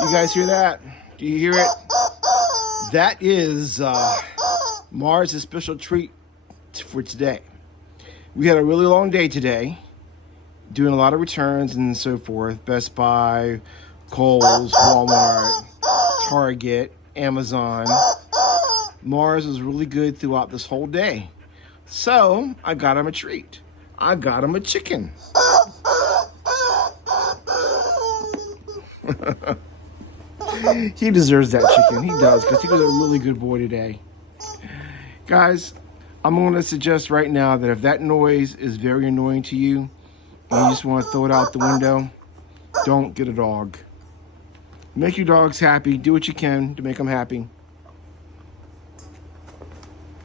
You guys hear that? Do you hear it? That is Mars' special treat for today. We had a really long day today, doing a lot of returns and so forth. Best Buy, Kohl's, Walmart, Target, Amazon. Mars was really good throughout this whole day. So I got him a treat. I got him a chicken. He deserves that chicken. He does, because he was a really good boy today. Guys, I'm going to suggest right now that if that noise is very annoying to you and you just want to throw it out the window, don't get a dog. Make your dogs happy. Do what you can to make them happy.